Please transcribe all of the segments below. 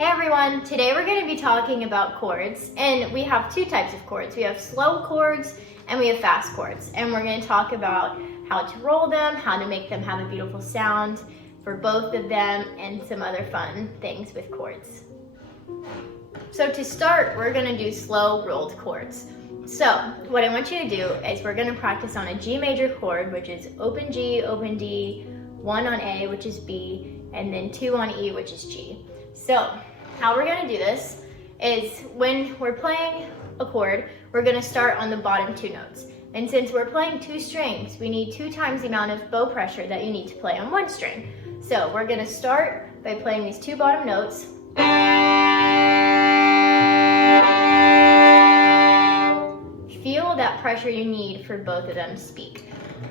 Hey everyone, today we're going to be talking about chords, and we have two types of chords. We have slow chords and we have fast chords, and we're going to talk about how to roll them, how to make them have a beautiful sound for both of them, and some other fun things with chords. So to start, we're going to do slow rolled chords. So what I want you to do is we're going to practice on a G major chord, which is open G, open D, 1 on A, which is B, and then 2 on E, which is G. So how we're going to do this is when we're playing a chord, we're going to start on the bottom 2 notes. And since we're playing 2 strings, we need 2 times the amount of bow pressure that you need to play on 1 string. So we're going to start by playing these 2 bottom notes. Feel that pressure you need for both of them to speak.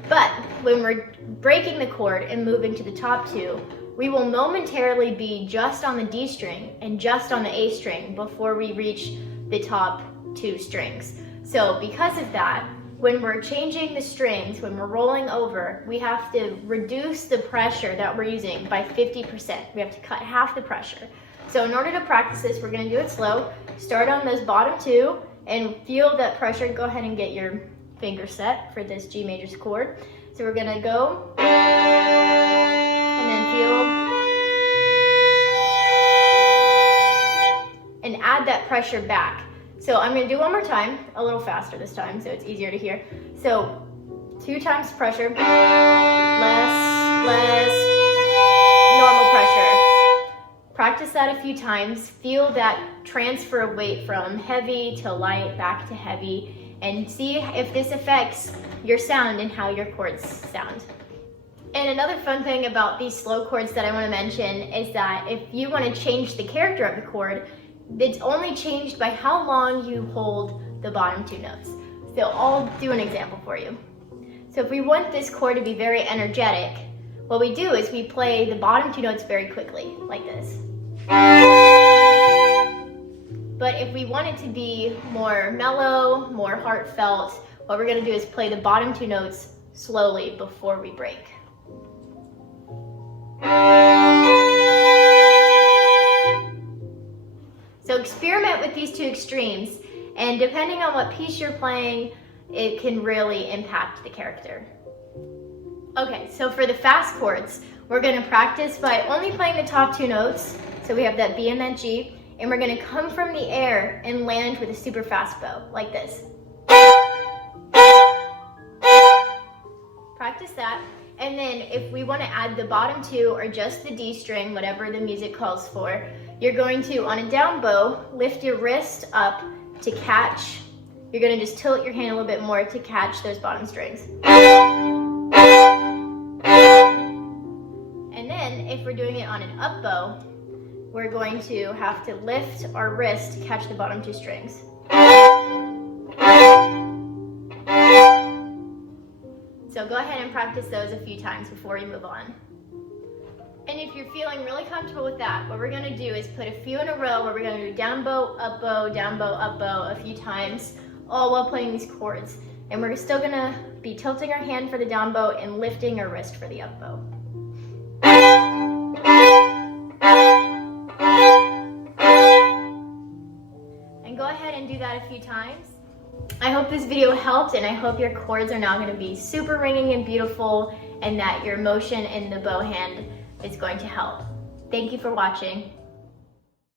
But when we're breaking the chord and moving to the top 2, we will momentarily be just on the D string and just on the A string before we reach the top 2 strings. So because of that, when we're changing the strings, when we're rolling over, we have to reduce the pressure that we're using by 50%. We have to cut half the pressure. So in order to practice this, we're going to do it slow. Start on those bottom 2 and feel that pressure. Go ahead and get your finger set for this G major chord. So we're going to go and then feel and add that pressure back. So I'm going to do one more time, a little faster this time so it's easier to hear. So 2 times pressure, less, normal pressure. Practice that a few times. Feel that transfer of weight from heavy to light, back to heavy, and see if this affects your sound and how your chords sound. And another fun thing about these slow chords that I want to mention is that if you want to change the character of the chord, it's only changed by how long you hold the bottom 2 notes. So I'll do an example for you. So if we want this chord to be very energetic, what we do is we play the bottom 2 notes very quickly, like this. But if we want it to be more mellow, more heartfelt, what we're going to do is play the bottom 2 notes slowly before we break. So experiment with these 2 extremes, and depending on what piece you're playing, it can really impact the character. Okay, so for the fast chords, we're going to practice by only playing the top 2 notes. So we have that B and that G, and we're going to come from the air and land with a super fast bow, like this. Practice that. And then if we want to add the bottom 2 or just the D string, whatever the music calls for, you're going to, on a down bow, lift your wrist up to catch. You're going to just tilt your hand a little bit more to catch those bottom strings. And then if we're doing it on an up bow, we're going to have to lift our wrist to catch the bottom 2 strings. So go ahead and practice those a few times before you move on. And if you're feeling really comfortable with that, what we're going to do is put a few in a row where we're going to do down bow, up bow, down bow, up bow a few times, all while playing these chords. And we're still going to be tilting our hand for the down bow and lifting our wrist for the up bow. And go ahead and do that a few times. I hope this video helped, and I hope your chords are now going to be super ringing and beautiful, and that your motion in the bow hand is going to help. Thank you for watching.